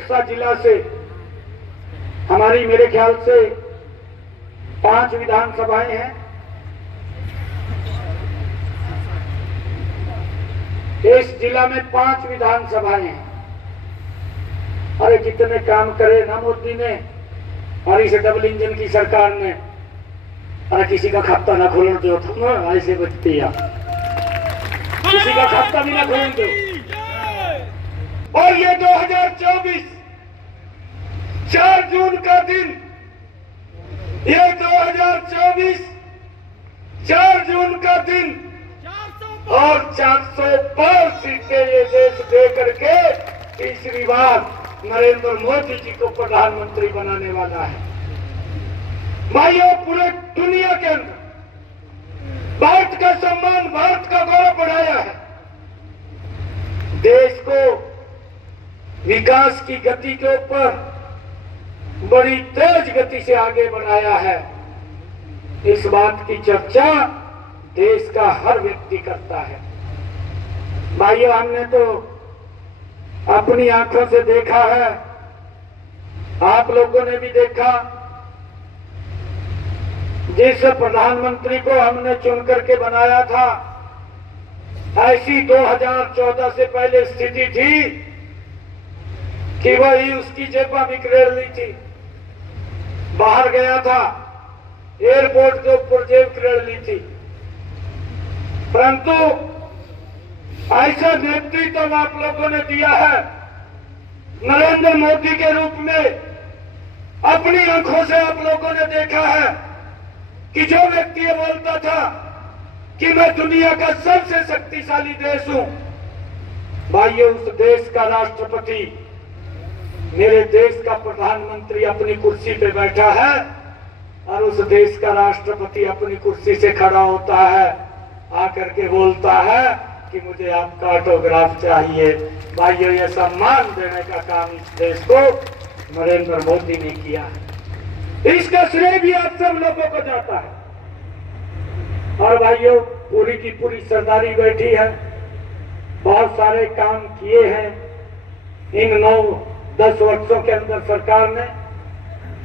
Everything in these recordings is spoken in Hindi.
सिरसा जिला से हमारी मेरे ख्याल से 5 विधानसभाएं हैं। इस जिला में 5 विधानसभाएं हैं। अरे जितने काम करे ना मोदी ने और इस डबल इंजन की सरकार ने, अरे किसी का खाता ना खोलन दो, तुम ऐसे बचती है, किसी का खाता भी ना खोलन दो। और ये 2024 4 जून का दिन, ये 2024 4 जून का दिन और 405 सीटें ये देश दे करके तीसरी बार नरेंद्र मोदी जी को प्रधानमंत्री बनाने वाला है। भाइयों, पूरे दुनिया के अंदर भारत का सम्मान, भारत का गौरव बढ़ाया है। देश को विकास की गति के ऊपर बड़ी तेज गति से आगे बढ़ाया है। इस बात की चर्चा देश का हर व्यक्ति करता है। भाइयों, हमने तो अपनी आंखों से देखा है, आप लोगों ने भी देखा, जिस प्रधानमंत्री को हमने चुन करके बनाया था, ऐसी 2014 से पहले स्थिति थी कि वही उसकी जेबा बिखरेड़ ली थी। बाहर गया था, एयरपोर्ट के ऊपर जेब बिखरेड़ ली थी। परंतु ऐसा नेतृत्व आप लोगों ने दिया है नरेंद्र मोदी के रूप में। अपनी आंखों से आप लोगों ने देखा है कि जो व्यक्ति ये बोलता था कि मैं दुनिया का सबसे शक्तिशाली देश हूं, भाइयों, उस देश का राष्ट्रपति, मेरे देश का प्रधानमंत्री अपनी कुर्सी पे बैठा है और उस देश का राष्ट्रपति अपनी कुर्सी से खड़ा होता है, आकर के बोलता है कि मुझे आपका ऑटोग्राफ चाहिए। भाइयों, ये सम्मान देने का काम इस देश को नरेंद्र मोदी ने किया है। इसका श्रेय भी आप सब लोगों को जाता है। और भाइयों, पूरी की पूरी सरदारी बैठी है, बहुत सारे काम किए हैं इन 9-10 वर्षों के अंदर सरकार ने।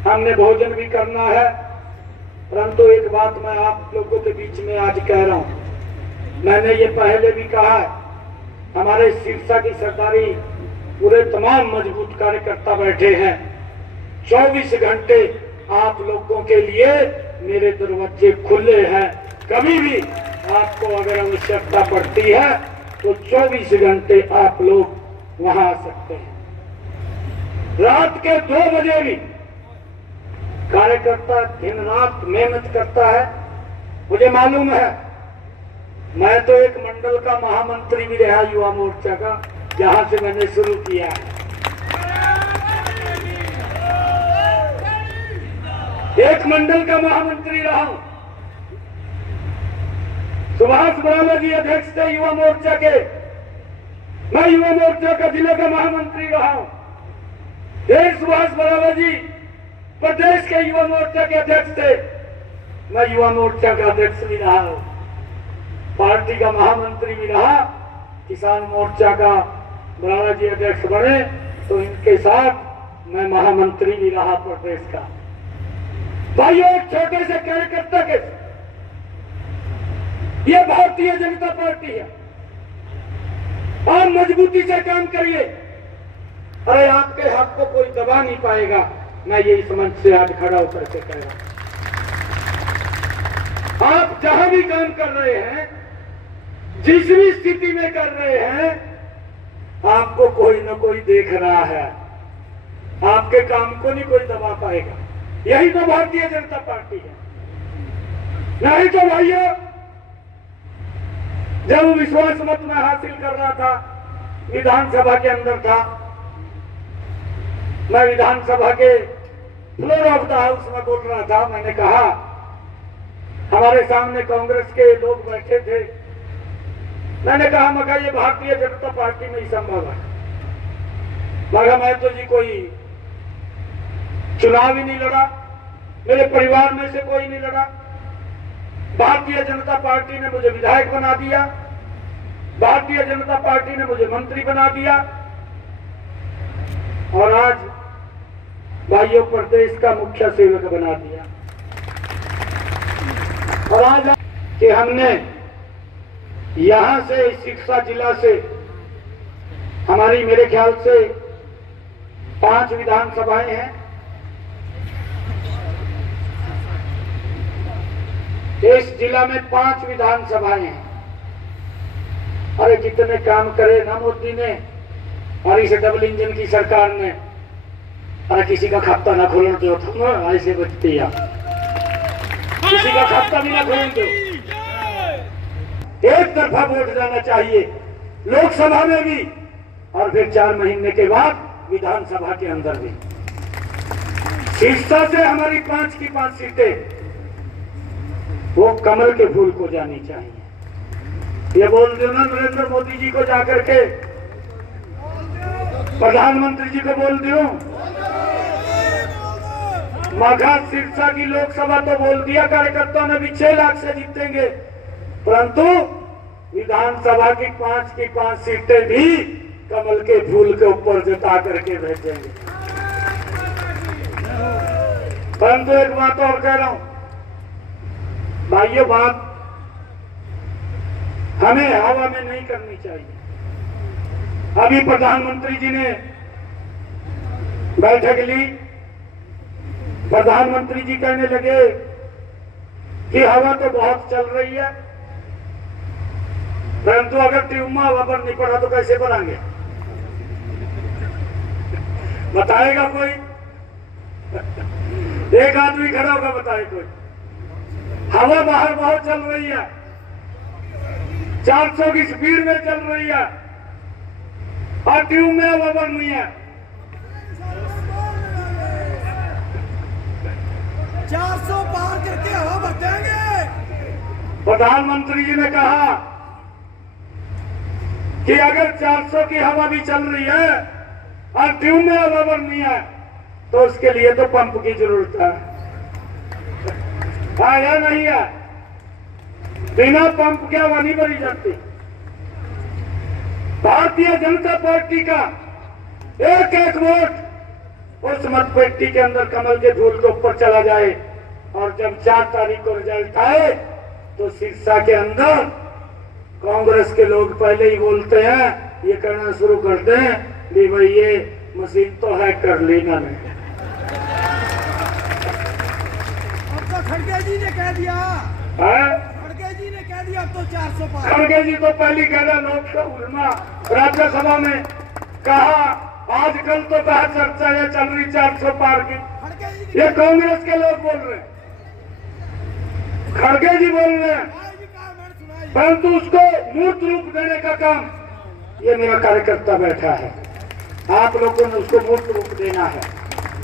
हमने भोजन भी करना है, परंतु एक बात मैं आप लोगों के बीच में आज कह रहा हूं, मैंने ये पहले भी कहा है, हमारे सिरसा की सरदारी पूरे तमाम मजबूत कार्यकर्ता बैठे हैं। 24 घंटे आप लोगों के लिए मेरे दरवाजे खुले हैं। कभी भी आपको अगर आवश्यकता पड़ती है तो 24 घंटे आप लोग वहां आ सकते हैं। रात के 2 बजे भी कार्यकर्ता दिन रात मेहनत करता है। मुझे मालूम है, मैं तो एक मंडल का महामंत्री भी रहा, युवा मोर्चा का, जहां से मैंने शुरू किया है। एक मंडल का महामंत्री रहा हूं। सुभाष बराला जी अध्यक्ष थे युवा मोर्चा के, मैं युवा मोर्चा का जिले का महामंत्री रहा हूं। सुभाष बराला जी प्रदेश के युवा मोर्चा के अध्यक्ष थे, मैं युवा मोर्चा का अध्यक्ष भी रहा हूं, पार्टी का महामंत्री भी रहा। किसान मोर्चा का बराला जी अध्यक्ष बने तो इनके साथ मैं महामंत्री भी रहा प्रदेश का। भाइयों, एक छोटे से कार्यकर्ता के, ये भारतीय जनता पार्टी है। आप मजबूती से काम करिए, अरे आपके हक को कोई दबा नहीं पाएगा। मैं ये इस मंच से आज खड़ा होकर के कह रहा हूं, आप जहां भी काम कर रहे हैं, जिस भी स्थिति में कर रहे हैं, आपको कोई न कोई देख रहा है, आपके काम को नहीं कोई दबा पाएगा। यही तो भारतीय जनता पार्टी है। नहीं तो भाइयों, जब विश्वास मत में हासिल कर रहा था, विधानसभा के अंदर था, मैं विधानसभा के फ्लोर ऑफ द हाउस में बोल रहा था, मैंने कहा, हमारे सामने कांग्रेस के लोग बैठे थे, मैंने कहा, मगर ये भारतीय जनता पार्टी में ही संभव है, मगर मैं तो जी कोई चुनाव ही नहीं लड़ा, मेरे परिवार में से कोई नहीं लड़ा। भारतीय जनता पार्टी ने मुझे विधायक बना दिया, भारतीय जनता पार्टी ने मुझे मंत्री बना दिया। और आज भाइयों प्रदेश का मुख्य सेवक बना दिया। और आज कि हमने यहां से सिरसा जिला से हमारी मेरे ख्याल से 5 विधानसभाएं हैं। इस जिला में 5 विधानसभाएं हैं। अरे कितने काम करे ना मोदी ने और इस डबल इंजन की सरकार ने। अरे किसी का खाता ना खोलने दो तुम, ऐसे बचते या किसी का खाता भी ना खोलने दो। एक तरफा वोट जाना चाहिए लोकसभा में भी और फिर 4 महीने के बाद विधानसभा के अंदर भी। सिरसा से हमारी 5 की 5 सीटें वो कमल के फूल को जानी चाहिए। ये बोल दो ना नरेंद्र मोदी जी को जाकर के, प्रधानमंत्री जी को बोल दो। मगध सिरसा की लोकसभा तो बोल दिया कार्यकर्ताओं ने भी 6 लाख से जीतेंगे, परंतु विधानसभा की 5 सीटें भी कमल के फूल के ऊपर जता करके भेजेंगे। परंतु एक बात और कह रहा हूं भाइयों, बात हमें हवा में नहीं करनी चाहिए। अभी प्रधानमंत्री जी ने बैठक ली। प्रधानमंत्री जी कहने लगे कि हवा तो बहुत चल रही है, परंतु अगर ट्यूमा हवा पर नहीं पड़ा तो कैसे बनाएंगे? बताएगा कोई? एक आदमी खड़ा होगा, बताए कोई? हवा बाहर बहुत चल रही है, 400 की स्पीड में चल रही है और ट्यूब में हवा बन रही है। 400 पार करके हवा बढ़ाएंगे। प्रधानमंत्री जी ने कहा कि अगर 400 की हवा भी चल रही है और ट्यूब में हवा बन रही है तो उसके लिए तो पंप की जरूरत है। या नहीं है? बिना पंप के हवा नहीं भरी जाती। भारतीय जनता पार्टी का एक वोट उस मत पेटी के अंदर कमल के फूल के ऊपर चला जाए और जब 4 तारीख को रिजल्ट आए तो सिरसा के अंदर कांग्रेस के लोग पहले ही बोलते हैं, ये करना शुरू कर दें कि भाई ये मशीन तो हैक कर ली ना। खड़गे जी ने कह दिया, खड़गे जी ने कह दिया अब तो 400 पार। खड़गे जी तो पहली कह रहे लोकसभा राज्यसभा में कहा, आजकल तो कहा चर्चा ये चल रही 400 पार की। ये कांग्रेस के लोग बोल रहे हैं, खड़गे जी बोल रहे हैं, परंतु उसको मूर्त रूप देने का काम ये मेरा कार्यकर्ता बैठा है। आप लोगों ने उसको मूर्त रूप देना है।